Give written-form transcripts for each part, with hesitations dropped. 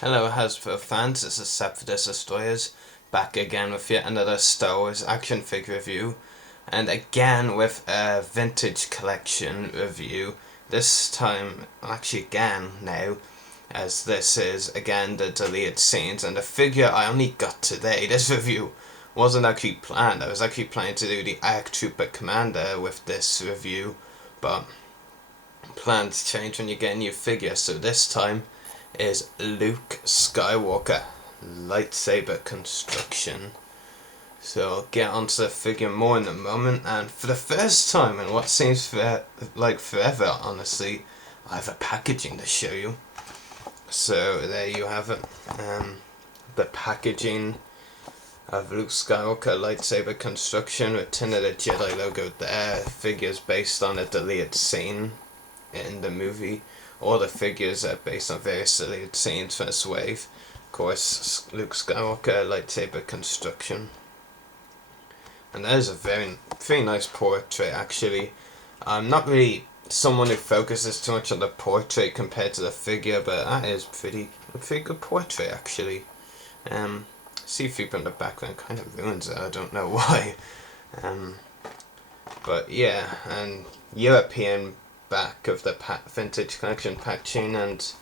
Hello Hasbro fans, this is Sepidus Destroyers, back again with yet another Star Wars action figure review, and again with a vintage collection review, this time, actually again now, as this is again the deleted scenes, and the figure I only got today. This review wasn't actually planned. I was actually planning to do the ARC Trooper Commander with this review, but plans change when you get a new figure, so this time is Luke Skywalker lightsaber construction. So I'll get onto the figure more in a moment, and for the first time in what seems like forever, honestly, I have a packaging to show you. So there you have it, the packaging of Luke Skywalker lightsaber construction with Tin of the Jedi logo there. Figures based on a deleted scene in the movie. All the figures are based on various deleted scenes from this wave. Of course, Luke Skywalker lightsaber construction. And that is a very nice portrait actually. I'm not really someone who focuses too much on the portrait compared to the figure, but that is a pretty good portrait actually. C-3PO in the background kind of ruins it, I don't know why. But yeah, and European back of the vintage collection packaging, and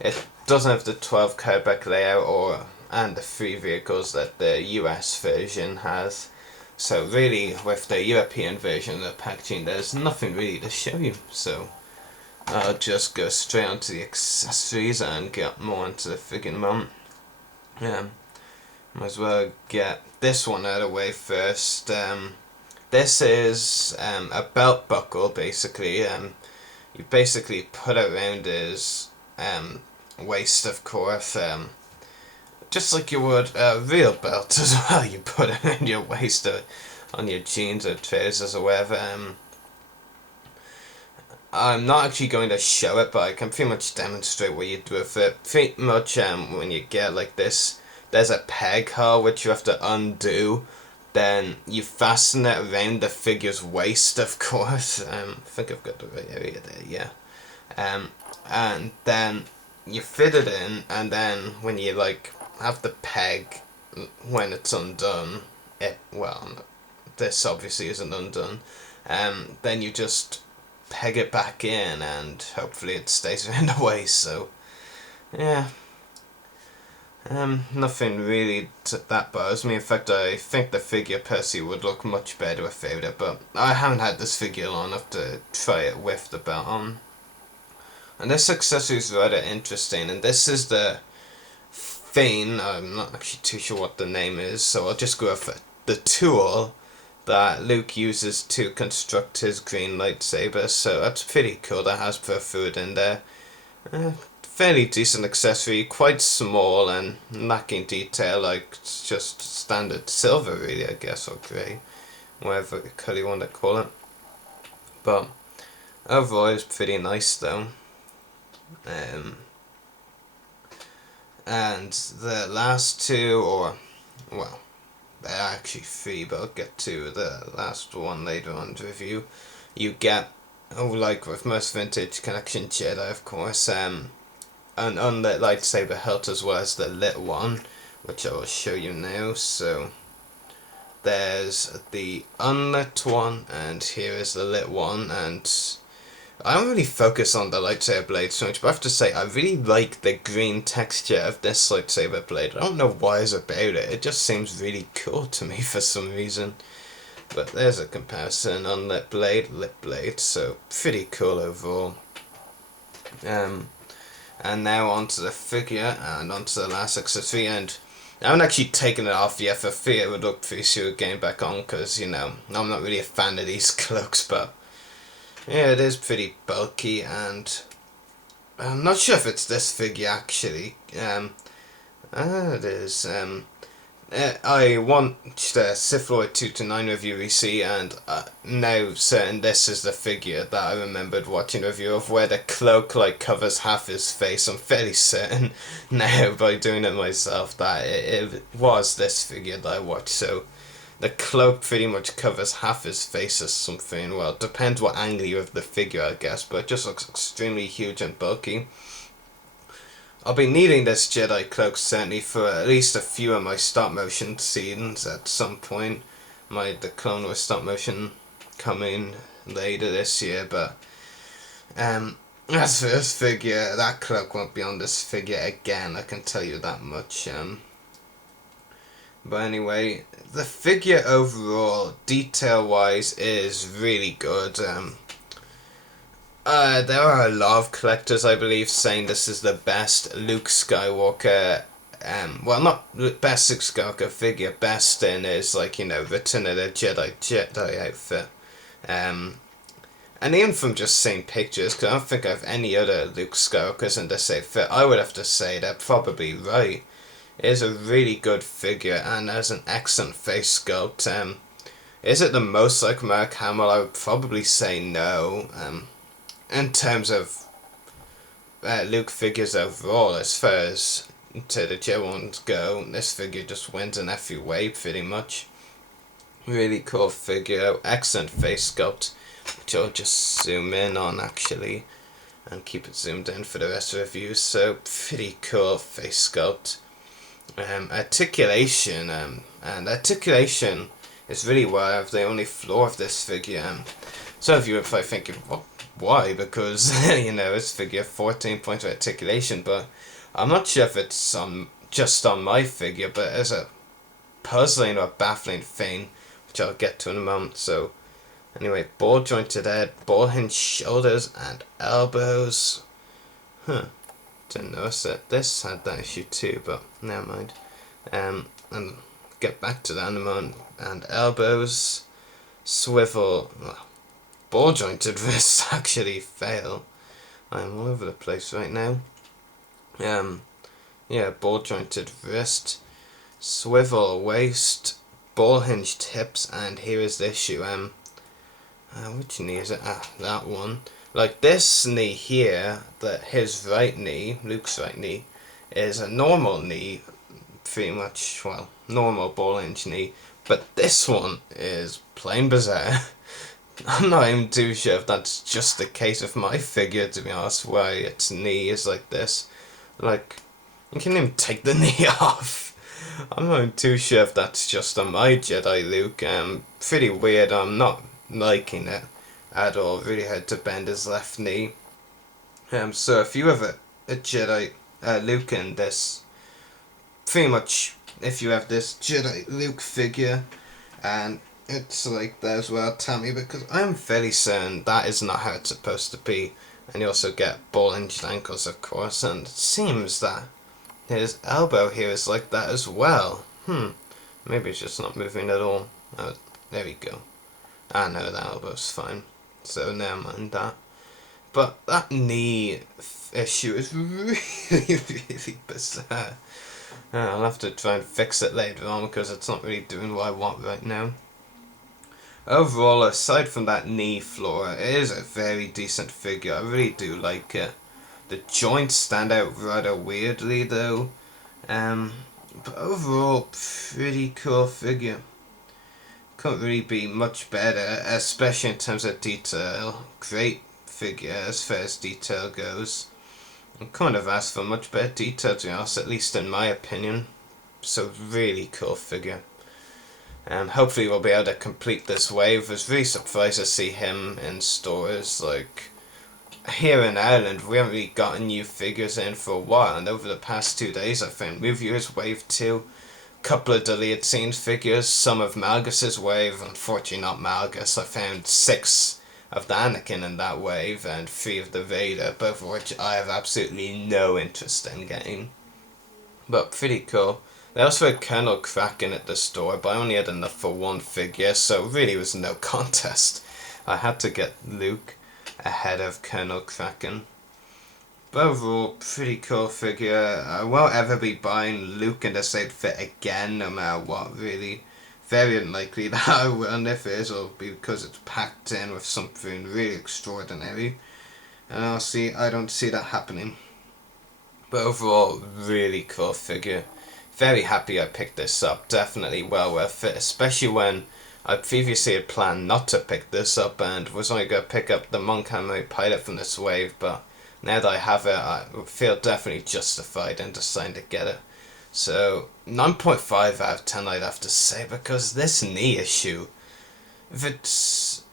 it doesn't have the 12 card back layout and the 3 vehicles that the US version has. So really, with the European version of the packaging, there's nothing really to show you. So I'll just go straight onto the accessories and get more into the figure in a moment. Might as well get this one out of the way first. This is a belt buckle, basically. You basically put it around his waist, of course, just like you would a real belt as well. You put it around your waist or on your jeans or trousers or whatever. I'm not actually going to show it, but I can pretty much demonstrate what you do with it. Pretty much when you get like this, there's a peg hole which you have to undo. Then you fasten it around the figure's waist, of course. I think I've got the right area there, yeah. And then you fit it in, and then when you like have the peg, when it's undone, this obviously isn't undone, then you just peg it back in, and hopefully it stays around the waist, so, yeah. Nothing really that bothers me. In fact, I think the figure Percy would look much better without it, but I haven't had this figure long enough to try it with the belt on. And this accessory is rather interesting, and this is the Fane. I'm not actually too sure what the name is, so I'll just go for the tool that Luke uses to construct his green lightsaber, so that's pretty cool. That has fluid in there. Fairly decent accessory, quite small and lacking detail, like it's just standard silver really, I guess, or grey, whatever colour you want to call it. But overall it's pretty nice though. And the last two, well, there are actually 3, but I'll get to the last one later on to review. You get, like with most vintage collection Jedi, of course, an unlit lightsaber hilt as well as the lit one, which I will show you now. So there's the unlit one, and here is the lit one, and I don't really focus on the lightsaber blade so much, but I have to say I really like the green texture of this lightsaber blade. I don't know why it's about it, it just seems really cool to me for some reason. But there's a comparison, unlit blade, lit blade, so pretty cool overall. And now onto the figure, and onto the last accessory, and I haven't actually taken it off yet for fear it would look pretty sure getting back on, because, you know, I'm not really a fan of these cloaks, but yeah, it is pretty bulky, and I'm not sure if it's this figure actually. It is. I watched a Sith Lord 2-9 review recently, and now certain this is the figure that I remembered watching a review of, where the cloak like covers half his face. I'm fairly certain now by doing it myself that it was this figure that I watched. So the cloak pretty much covers half his face or something. Well, it depends what angle you have the figure, I guess, but it just looks extremely huge and bulky. I'll be needing this Jedi cloak certainly for at least a few of my stop motion scenes at some point. The Clone Wars stop motion coming later this year, but as for this figure, that cloak won't be on this figure again, I can tell you that much. But anyway, the figure overall, detail-wise, is really good. There are a lot of collectors, I believe, saying this is the best Luke Skywalker, well, not best Luke Skywalker figure, best in is, like, you know, Return of the Jedi outfit. And even from just seeing pictures, because I don't think I have any other Luke Skywalkers in this outfit, I would have to say they're probably right. It is a really good figure and has an excellent face sculpt. Is it the most like Mark Hamill? I would probably say no. In terms of Luke figures overall, as far as to the Jedi ones go, this figure just wins in every way pretty much. Really cool figure, excellent face sculpt, which I'll just zoom in on actually and keep it zoomed in for the rest of the review. So pretty cool face sculpt. Articulation and articulation is really the only flaw of this figure. Some of you are probably thinking, well, why? Because you know, it's figure 14 points of articulation, but I'm not sure if it's just on my figure, but it's a puzzling or baffling thing, which I'll get to in a moment. So anyway, ball jointed head, ball hinge shoulders and elbows. Didn't notice it. This had that issue too, but never mind. And get back to the animal and elbows, swivel, ball jointed wrists actually fail. I'm all over the place right now. Yeah, ball jointed wrist, swivel waist, ball hinged hips, and here is the issue. Which knee is it? That one. Like this knee here, his right knee, Luke's right knee, is a normal knee, pretty much, well, normal ball hinge knee, but this one is plain bizarre. I'm not even too sure if that's just the case of my figure, to be honest, why its knee is like this. Like, you can't even take the knee off. I'm not even too sure if that's just on my Jedi Luke. Pretty weird, I'm not liking it at all. Really had to bend his left knee. So if you have a Jedi Luke in this, pretty much if you have this Jedi Luke figure and it's like that as well, tell me, because I'm fairly certain that is not how it's supposed to be. And you also get ball hinged ankles, of course, and it seems that his elbow here is like that as well. Maybe it's just not moving at all. Oh, there we go. No, the elbow's fine. So never mind that. But that knee issue is really, really bizarre. I'll have to try and fix it later on because it's not really doing what I want right now. Overall, aside from that knee flaw, it is a very decent figure. I really do like it. The joints stand out rather weirdly though. But overall, pretty cool figure. Couldn't really be much better, especially in terms of detail. Great figure as far as detail goes. I couldn't have asked for much better detail, to be honest, at least in my opinion. So really cool figure. Hopefully we'll be able to complete this wave. I was really surprised to see him in stores. Like, here in Ireland, we haven't really gotten new figures in for a while, and over the past 2 days I found Reviewers Wave 2, couple of deleted scenes figures, some of Malgus's wave, unfortunately not Malgus. I found 6 of the Anakin in that wave and 3 of the Vader, both of which I have absolutely no interest in getting. But pretty cool. They also had Colonel Kraken at the store, but I only had enough for 1 figure, so really was no contest. I had to get Luke ahead of Colonel Kraken. But overall, pretty cool figure. I won't ever be buying Luke in this outfit again, no matter what, really. Very unlikely that I will, and if it is, it'll be because it's packed in with something really extraordinary. And honestly, I don't see that happening. But overall, really cool figure. Very happy I picked this up. Definitely well worth it, especially when I previously had planned not to pick this up and was only going to pick up the Mon Calamari pilot from this wave, but now that I have it, I feel definitely justified in deciding to get it. So 9.5 out of 10 I'd have to say, because this knee issue, if it's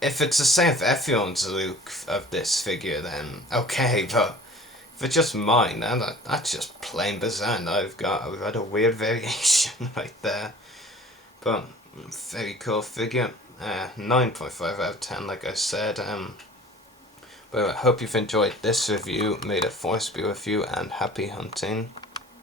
if it's the same for everyone's look of this figure, then okay, but if it's just mine, then that's just plain bizarre. And I've got a weird variation right there. But very cool figure. 9.5 out of 10, like I said. But I hope you've enjoyed this review. May the force be with you, and happy hunting.